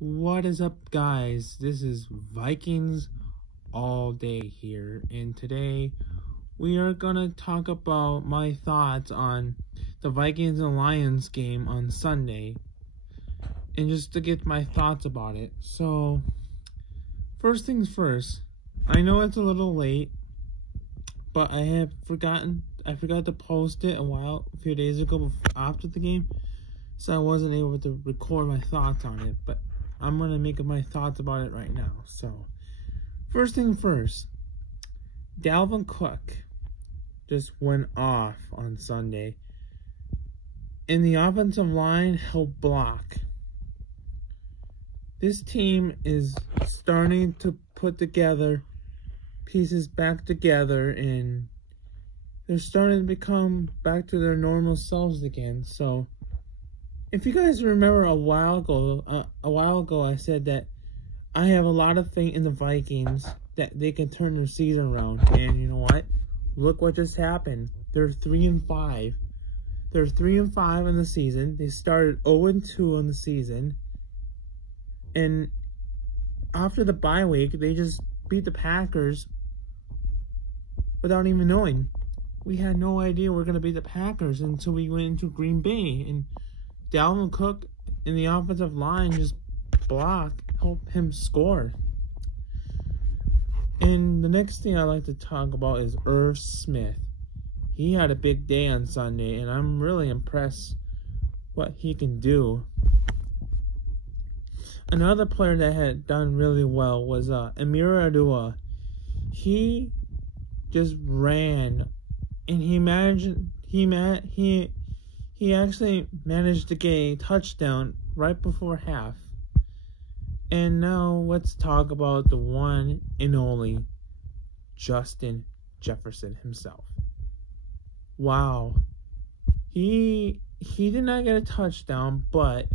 What is up, guys? This is Vikings all day here, and today we are gonna talk about my thoughts on the Vikings and Lions game on Sunday, and just to get my thoughts about it. So, first things first, I know it's a little late, but I forgot to post it a few days ago after the game, so I wasn't able to record my thoughts on it, but I'm going to make my thoughts about it right now. So, first thing first, Dalvin Cook just went off on Sunday. And the offensive line helped block. This team is starting to put together pieces back together, and they're starting to become back to their normal selves again. So, if you guys remember a while ago, I said that I have a lot of faith in the Vikings that they can turn their season around. And you know what? Look what just happened. They're 3-5. They're 3-5 in the season. They started 0-2 on the season. And after the bye week, they just beat the Packers without even knowing. We had no idea we were going to beat the Packers until we went into Green Bay. And Dalvin Cook in the offensive line just help him score. And the next thing I like to talk about is Irv Smith. He had a big day on Sunday, and I'm really impressed what he can do. Another player that had done really well was Amir Adua. He just ran, and he actually managed to get a touchdown right before half. And now let's talk about the one and only Justin Jefferson himself. Wow. He did not get a touchdown, but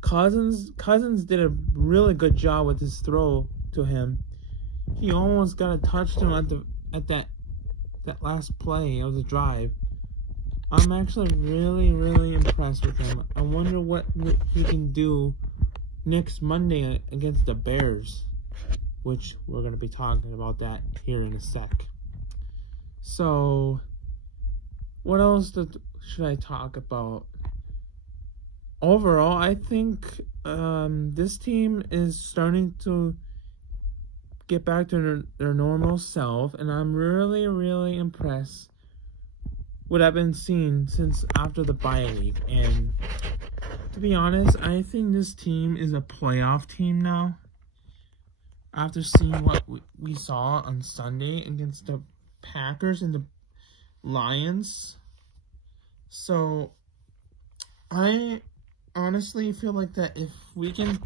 Cousins did a really good job with his throw to him. He almost got a touchdown at that last play of the drive. I'm actually really impressed with him. I wonder what he can do next Monday against the Bears, which we're going to be talking about that here in a sec. So, what else should I talk about? Overall, I think this team is starting to get back to their normal self, and I'm really impressed what I've been seeing since after the bye week. And to be honest, I think this team is a playoff team now, after seeing what we saw on Sunday against the Packers and the Lions. So I honestly feel like that if we can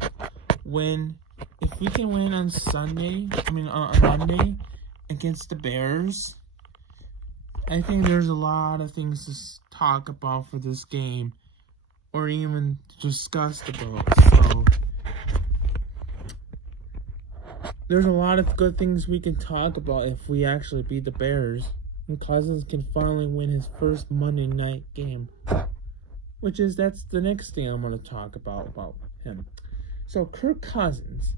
win on Monday against the Bears, I think there's a lot of things to talk about for this game, or even discuss about. So, there's a lot of good things we can talk about if we actually beat the Bears, and Cousins can finally win his first Monday night game. That's the next thing I'm going to talk about him. So, Kirk Cousins,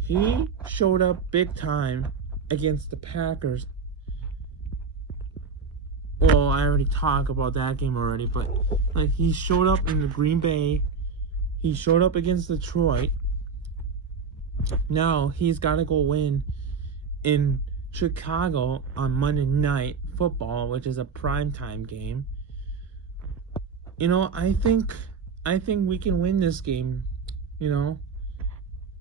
he showed up big time against the Packers. Well, I already talked about that game already, but like, he showed up in the Green Bay. He showed up against Detroit. Now he's got to go win in Chicago on Monday Night Football, which is a primetime game. You know, I think we can win this game, you know,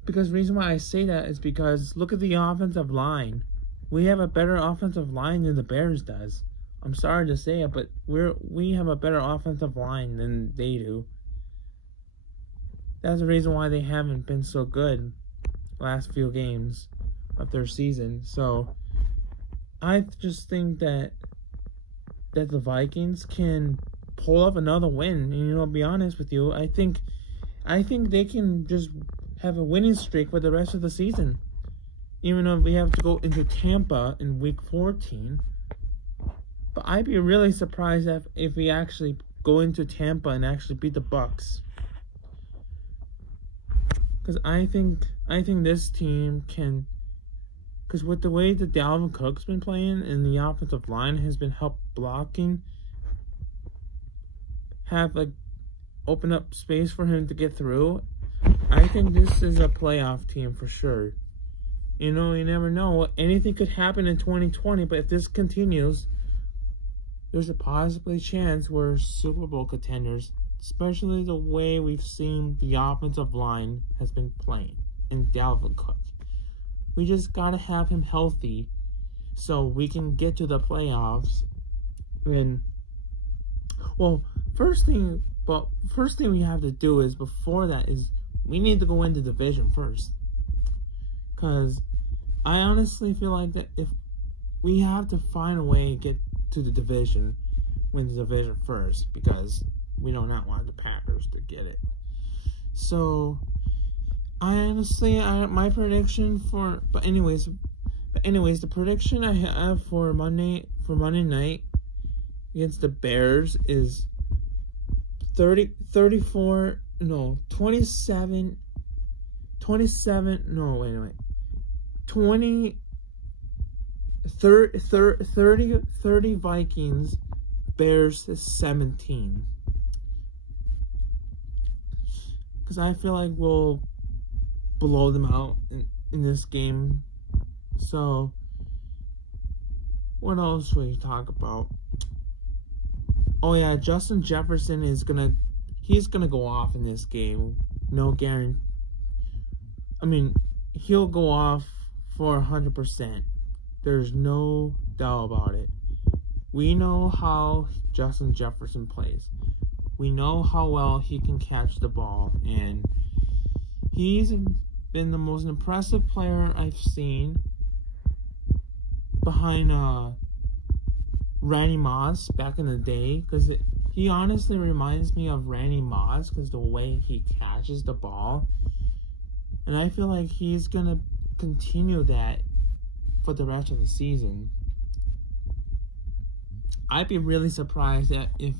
because the reason why I say that is because look at the offensive line. We have a better offensive line than the Bears does. I'm sorry to say it, but we have a better offensive line than they do. That's the reason why they haven't been so good last few games of their season. So I just think that the Vikings can pull off another win. And you know, to be honest with you, I think they can just have a winning streak for the rest of the season. Even though we have to go into Tampa in week 14. But I'd be really surprised if we actually go into Tampa and actually beat the Bucs. Because I think this team can. Because with the way that Dalvin Cook's been playing and the offensive line has been help blocking, have like open up space for him to get through, I think this is a playoff team for sure. You know, you never know. Anything could happen in 2020, but if this continues, there's a possibly chance we're Super Bowl contenders, especially the way we've seen the offensive line has been playing in Dalvin Cook. We just gotta have him healthy so we can get to the playoffs. And first thing we have to do is before that is we need to go into division first. Because I honestly feel like that if we have to find a way to get to the division, win the division first, because we do not want the Packers to get it. So my prediction for the prediction I have for Monday night against the Bears is 30 Vikings, Bears 17. Because I feel like we'll blow them out in this game. So, what else will you talk about? Oh yeah, Justin Jefferson he's gonna go off in this game. No guarantee. I mean, he'll go off for 100%. There's no doubt about it. We know how Justin Jefferson plays. We know how well he can catch the ball, and he's been the most impressive player I've seen behind Randy Moss back in the day, because he honestly reminds me of Randy Moss because the way he catches the ball. And I feel like he's going to continue that for the rest of the season. I'd be really surprised if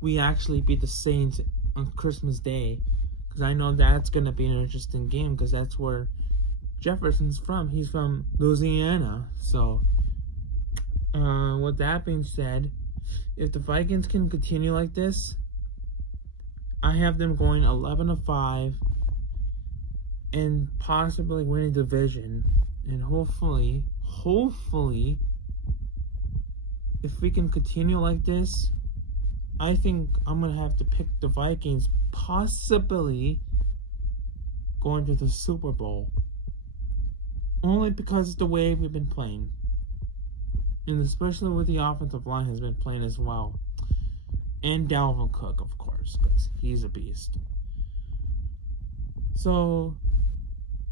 we actually beat the Saints on Christmas Day, because I know that's going to be an interesting game, because that's where Jefferson's from. He's from Louisiana. So, with that being said, if the Vikings can continue like this, I have them going 11-5 and possibly winning division. And hopefully, if we can continue like this, I think I'm going to have to pick the Vikings possibly going to the Super Bowl. Only because of the way we've been playing. And especially with the offensive line has been playing as well. And Dalvin Cook, of course, because he's a beast. So,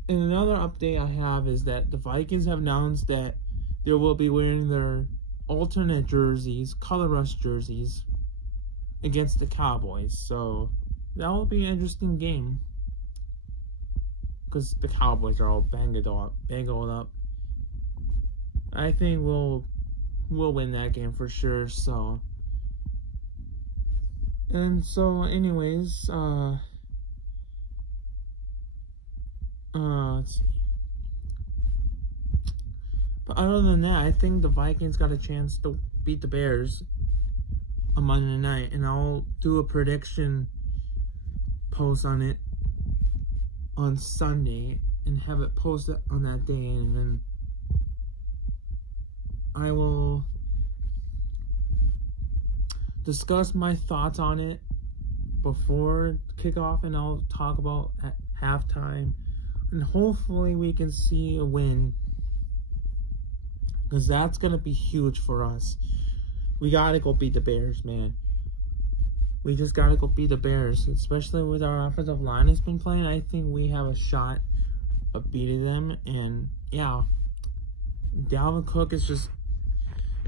and another update I have is that the Vikings have announced that they will be wearing their alternate jerseys, color rush jerseys, against the Cowboys. So, that will be an interesting game. Because the Cowboys are all banged up. I think we'll win that game for sure. So, and so anyways, let's see. But other than that, I think the Vikings got a chance to beat the Bears on Monday night, and I'll do a prediction post on it on Sunday and have it posted on that day, and then I will discuss my thoughts on it before kickoff, and I'll talk about at halftime, and hopefully we can see a win, because that's going to be huge for us. We got to go beat the Bears, man. We just got to go beat the Bears, especially with our offensive line has been playing. I think we have a shot of beating them, and yeah, Dalvin Cook is just,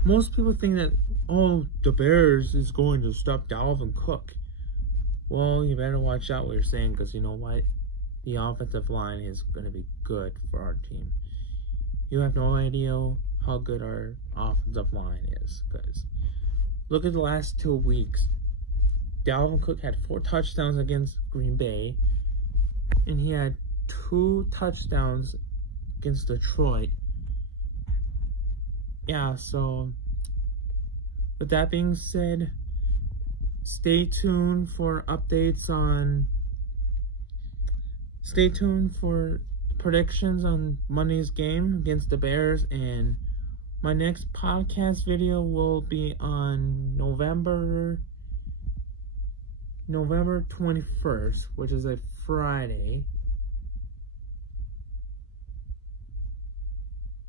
most people think that, oh, the Bears is going to stop Dalvin Cook. Well, you better watch out what you're saying, because you know what? The offensive line is going to be good for our team. You have no idea how good our offensive line is, because look at the last 2 weeks. Dalvin Cook had 4 touchdowns against Green Bay, and he had 2 touchdowns against Detroit. Yeah, so with that being said, stay tuned for predictions on Monday's game against the Bears, and my next podcast video will be on November 21st, which is a Friday.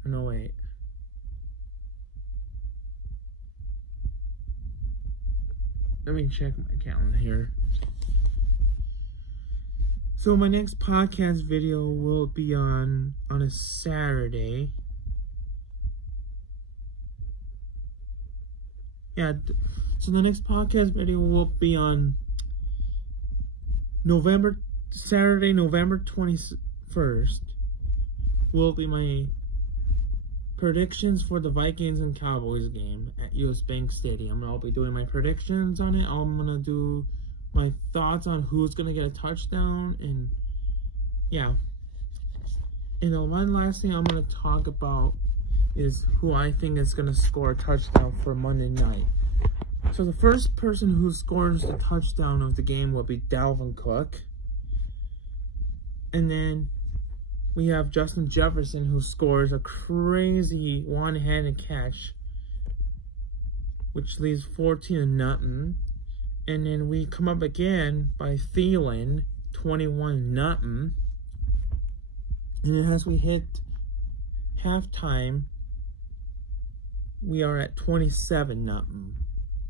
No, wait. Let me check my calendar here. So my next podcast video will be on a Saturday. Yeah, so the next podcast video will be on Saturday, November 21st. Will be my predictions for the Vikings and Cowboys game at US Bank Stadium. I'll be doing my predictions on it. I'm gonna do my thoughts on who's gonna get a touchdown, and yeah. And one last thing I'm gonna talk about is who I think is gonna score a touchdown for Monday night. So the first person who scores the touchdown of the game will be Dalvin Cook, and then we have Justin Jefferson, who scores a crazy one-handed catch, which leaves 14-0. And then we come up again by Thielen, 21-0. And then as we hit halftime, we are at 27-0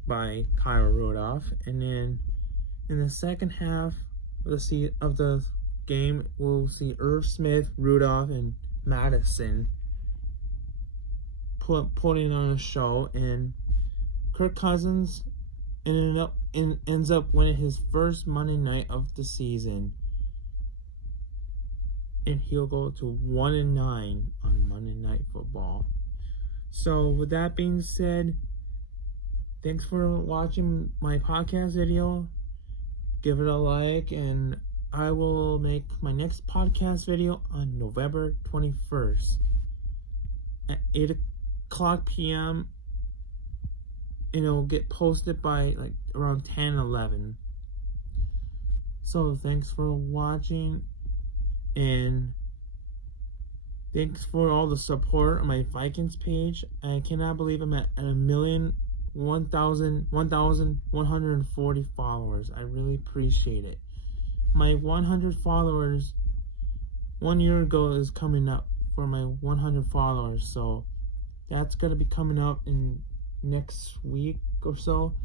by Kyle Rudolph. And then in the second half of the game, we'll see Irv Smith, Rudolph, and Madison putting on a show, and Kirk Cousins ends up winning his first Monday night of the season, and he'll go to 1-9 on Monday Night Football. So with that being said, thanks for watching my podcast video. Give it a like, and I will make my next podcast video on November 21st at 8:00 p.m. and it'll get posted by like around 10-11. So thanks for watching, and thanks for all the support on my Vikings page. I cannot believe I'm at 1,140 followers. I really appreciate it. My 100 followers 1 year ago is coming up for my 100 followers, so that's gonna be coming up in next week or so.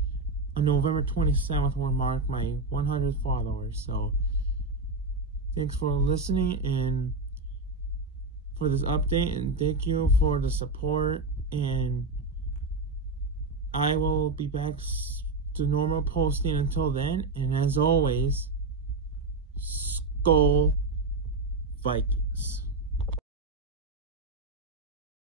On November 27th, we'll mark my 100 followers. So thanks for listening and for this update, and thank you for the support, and I will be back to normal posting until then. And as always, Skol Vikings.